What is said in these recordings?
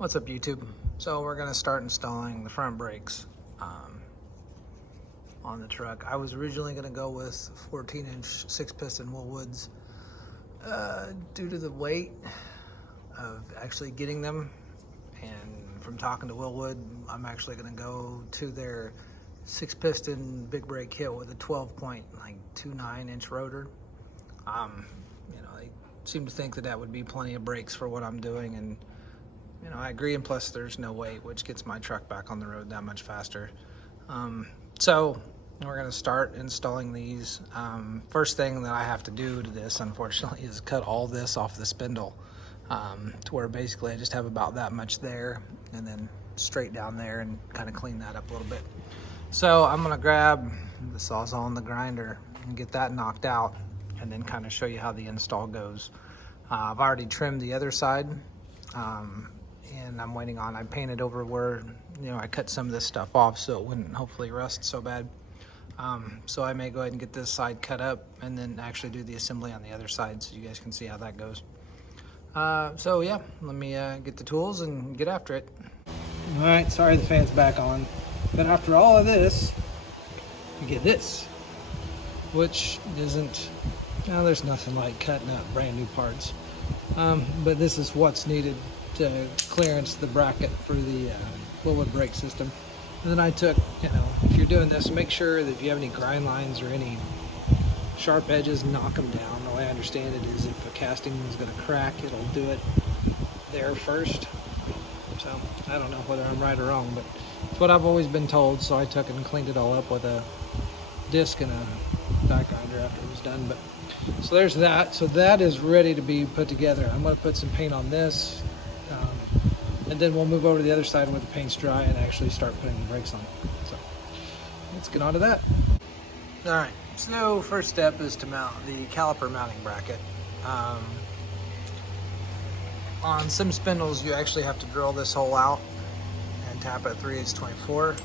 What's up, YouTube? So we're gonna start installing the front brakes on the truck. I was originally gonna go with 14-inch 6-piston Wilwoods due to the weight of actually getting them, and from talking to Wilwood, I'm actually gonna go to their 6-piston big brake kit with a 12.29-inch rotor. You know, they seem to think that that would be plenty of brakes for what I'm doing, and you know, I agree, and plus there's no weight, which gets my truck back on the road that much faster. So we're gonna start installing these. First thing that I have to do to this, unfortunately, is cut all this off the spindle to where basically I just have about that much there and then straight down there, and kind of clean that up a little bit. So I'm gonna grab the Sawzall and the grinder and get that knocked out, and then kind of show you how the install goes. I've already trimmed the other side. And I'm waiting on, I painted over where, you know, I cut some of this stuff off so it wouldn't hopefully rust so bad. So I may go ahead and get this side cut up and then actually do the assembly on the other side so you guys can see how that goes. So yeah, let me get the tools and get after it. All right, sorry the fan's back on, but after all of this, you get this, which isn't, no, there's nothing like cutting up brand new parts. But this is what's needed to clearance the bracket for the Wilwood brake system. And then I took, you know, if you're doing this, make sure that if you have any grind lines or any sharp edges, knock them down. The way I understand it is if a casting is going to crack, it'll do it there first. So I don't know whether I'm right or wrong, but it's what I've always been told. So I took it and cleaned it all up with a disc and a die grinder after it was done. But so there's that. So that is ready to be put together. I'm going to put some paint on this. And then we'll move over to the other side where the paint's dry and actually start putting the brakes on. So let's get on to that. All right, so first step is to mount the caliper mounting bracket. On some spindles, you actually have to drill this hole out and tap at 3/8/24.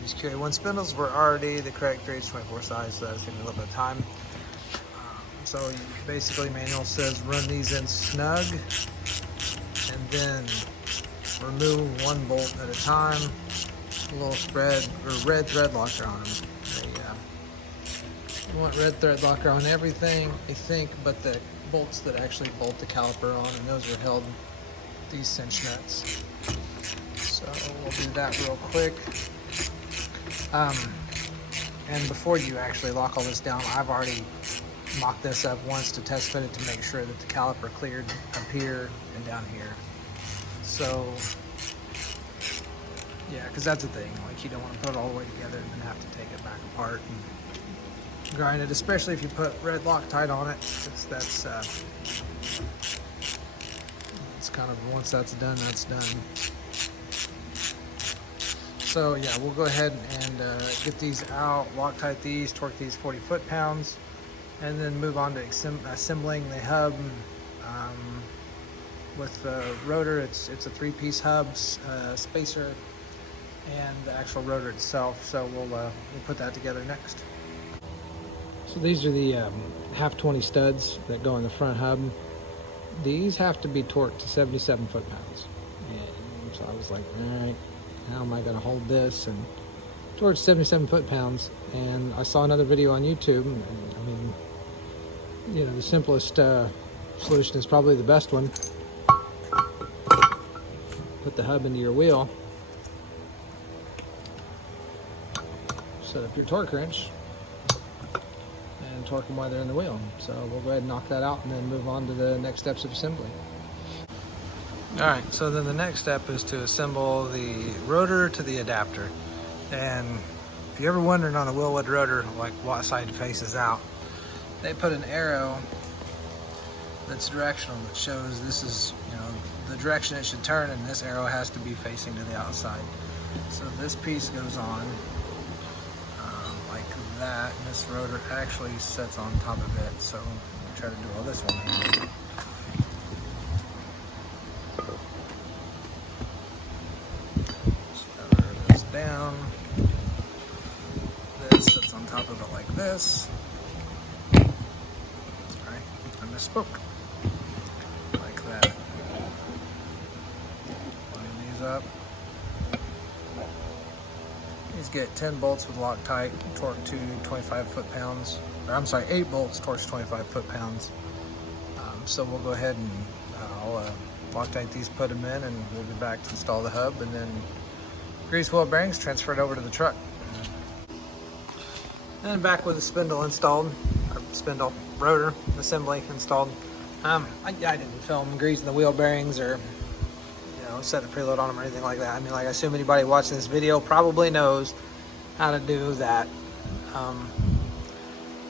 These QA1 spindles were already the correct 3/8/24 size, so that's taking a little bit of time. So you basically, manual says run these in snug and then remove one bolt at a time. A little red thread locker on them. You want red thread locker on everything, I think, but the bolts that actually bolt the caliper on, and those are held these cinch nuts. So we'll do that real quick. And before you actually lock all this down, I've already mocked this up once to test fit it to make sure that the caliper cleared up here and down here. So, yeah, because that's the thing. Like, you don't want to put it all the way together and then have to take it back apart and grind it, especially if you put red Loctite on it. That's kind of, once that's done, that's done. So, yeah, we'll go ahead and get these out, Loctite these, torque these 40 foot-pounds, and then move on to assembling the hub. With the rotor, it's a 3-piece hub, spacer, and the actual rotor itself. So we'll put that together next. So these are the half 20 studs that go in the front hub. These have to be torqued to 77 foot-pounds. And so I was like, all right, how am I going to hold this? And torqued 77 foot-pounds. And I saw another video on YouTube. And, I mean, you know, the simplest solution is probably the best one. Put the hub into your wheel, set up your torque wrench, and torque them while they're in the wheel. So we'll go ahead and knock that out and then move on to the next steps of assembly. All right, so then the next step is to assemble the rotor to the adapter. And if you're ever wondering on a Wilwood rotor, like what side faces out, they put an arrow that's directional that shows this is, you know, the direction it should turn, and this arrow has to be facing to the outside. So this piece goes on like that, and this rotor actually sits on top of it. So we'll try to do all this one. So rotor goes down. This sits on top of it like this. Sorry, I misspoke. Like that. screws up. These get 10 bolts with Loctite, torque to 25 foot-pounds. Or I'm sorry, 8 bolts, torque to 25 foot-pounds. So we'll go ahead and I'll Loctite these, put them in, and we'll be back to install the hub, and then grease wheel bearings, transfer it over to the truck. And back with the spindle installed, or spindle rotor assembly installed. I didn't film greasing the wheel bearings or set a preload on them or anything like that. I mean, like, I assume anybody watching this video probably knows how to do that.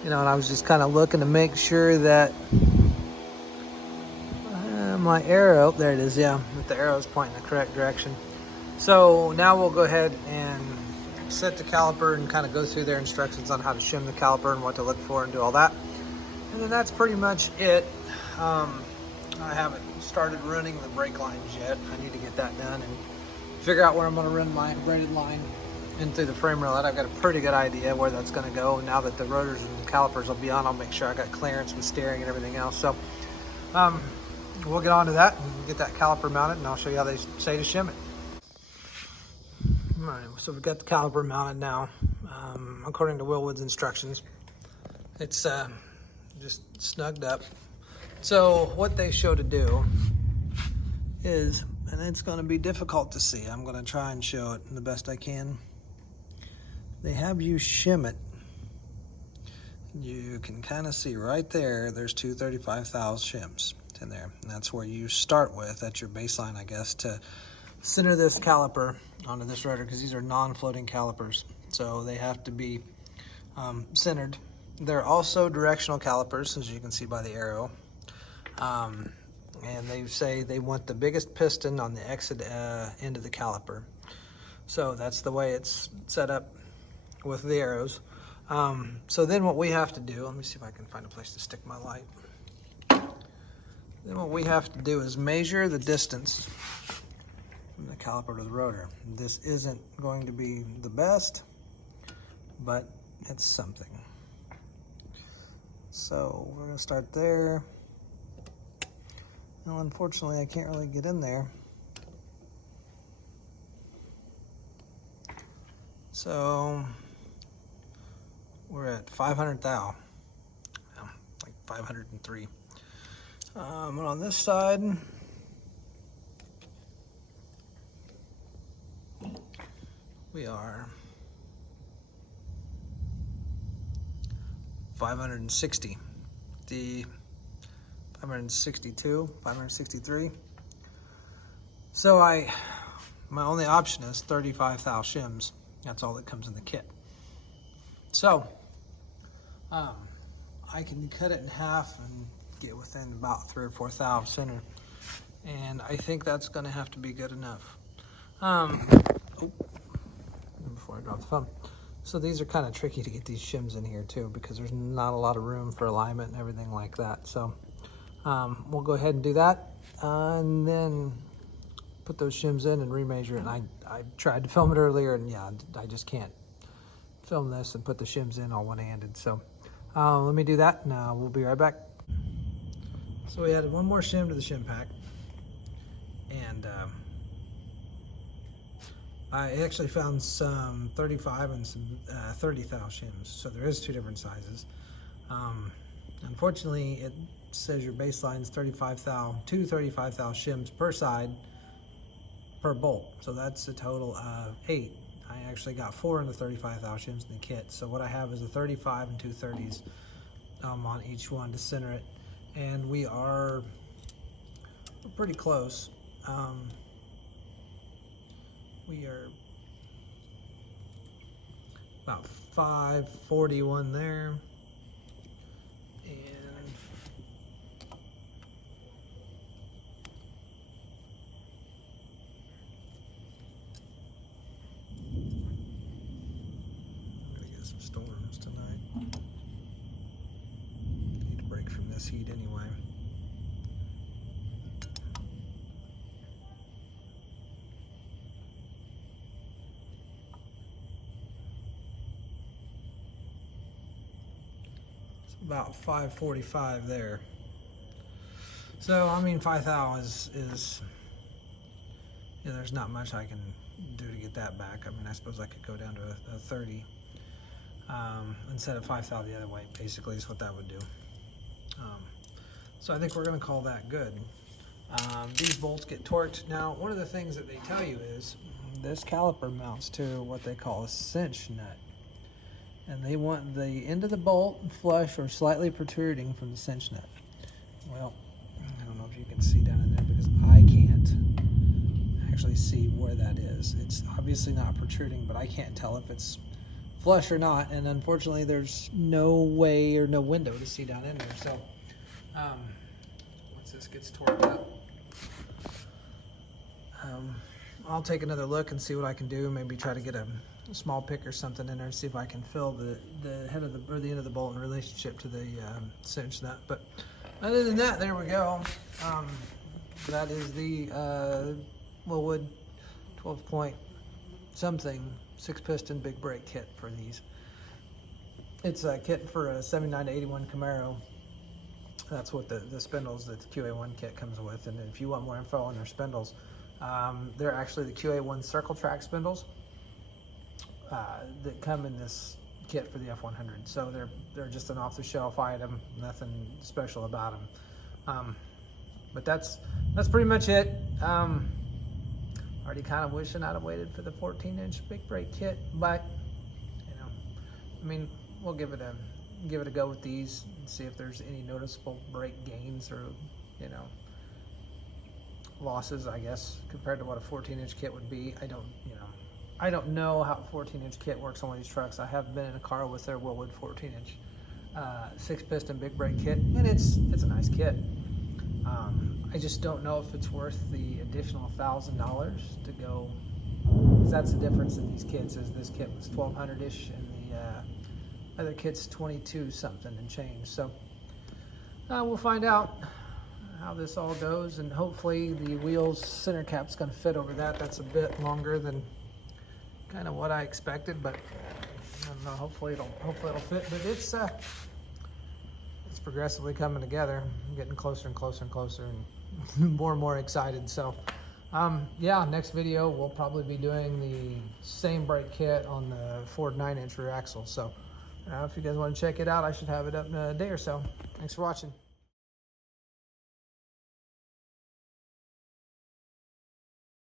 And I was just kind of looking to make sure that my arrow, there it is, yeah, that the arrow is pointing the correct direction. So now we'll go ahead and set the caliper and kind of go through their instructions on how to shim the caliper and what to look for and do all that. And then that's pretty much it. I haven't started running the brake lines yet. I need to get that done and figure out where I'm going to run my braided line in through the frame rail. I've got a pretty good idea where that's going to go. Now that the rotors and the calipers will be on, I'll make sure I got clearance with steering and everything else. So we'll get on to that and get that caliper mounted, and I'll show you how they say to shim it. All right, so we've got the caliper mounted now. According to Wilwood's instructions, it's just snugged up. So what they show to do is, and it's going to be difficult to see, I'm going to try and show it the best I can. They have you shim it. You can kind of see right there, there's two 35 thou shims in there. And that's where you start with, that's your baseline, I guess, to center this caliper onto this rotor, because these are non-floating calipers. So they have to be centered. They're also directional calipers, as you can see by the arrow. And they say they want the biggest piston on the exit end of the caliper. So that's the way it's set up with the arrows. So then what we have to do, let me see if I can find a place to stick my light. Then what we have to do is measure the distance from the caliper to the rotor. This isn't going to be the best, but it's something. So we're gonna start there. Well, unfortunately, I can't really get in there. So we're at 500 thou, like 503. And on this side, we are 560. The 562, 563. So my only option is 35 thou shims. That's all that comes in the kit. So I can cut it in half and get within about 3 or 4 thou center, and I think that's going to have to be good enough. Before I drop the phone. So these are kind of tricky to get these shims in here too, because there's not a lot of room for alignment and everything like that. So we'll go ahead and do that, and then put those shims in and remeasure it. And I tried to film it earlier, and yeah, I just can't film this and put the shims in all one-handed. So let me do that, and we'll be right back. So we added one more shim to the shim pack, and I actually found some 35 and some 30 thou shims. So there is two different sizes. Unfortunately, it says your baseline is 35 thou, two 35 thou shims per side per bolt. So that's a total of 8. I actually got 4 in the 35 thou shims in the kit. So what I have is a 35 and two 30s on each one to center it. And we're pretty close. We are about 541 there. And I'm gonna get some storms tonight. Need a break from this heat anyway. About 545 there. So I mean 5 thou is yeah, there's not much I can do to get that back. I mean, I suppose I could go down to a 30 and set a 5 thou the other way, basically is what that would do. So I think we're gonna call that good. These bolts get torqued. Now, one of the things that they tell you is this caliper mounts to what they call a cinch nut. And they want the end of the bolt flush or slightly protruding from the cinch nut. Well, I don't know if you can see down in there because I can't actually see where that is. It's obviously not protruding, but I can't tell if it's flush or not. And unfortunately, there's no way or no window to see down in there. So once this gets torqued up, I'll take another look and see what I can do. Maybe try to get a small pick or something in there and see if I can fill the head of the or the end of the bolt in relationship to the cinch nut. But other than that, there we go. That is the Wilwood 12-point something 6-piston big brake kit for these. It's a kit for a 79 to 81 Camaro. That's what the spindles that the QA1 kit comes with. And if you want more info on their spindles, they're actually the QA1 circle track spindles that come in this kit for the F100. So they're just an off-the-shelf item, nothing special about them. But that's pretty much it. Already kind of wishing I'd have waited for the 14-inch big brake kit, but you know, I mean, we'll give it a go with these and see if there's any noticeable brake gains or, you know, losses, I guess, compared to what a 14-inch kit would be. I don't know how a 14-inch kit works on one of these trucks. I have been in a car with their Wilwood 14-inch 6-piston big brake kit, and it's a nice kit. I just don't know if it's worth the additional $1,000 to go, because that's the difference in these kits. Is this kit was $1,200-ish, and the other kit's $22 something and change. So we'll find out how this all goes, and hopefully the wheels center cap's going to fit over that. That's a bit longer than kind of what I expected, but I don't know. Hopefully it'll fit. But it's progressively coming together. I'm getting closer and closer and closer, and more excited. So yeah, next video we'll probably be doing the same brake kit on the Ford 9-inch rear axle. So if you guys want to check it out, I should have it up in a day or so. Thanks for watching.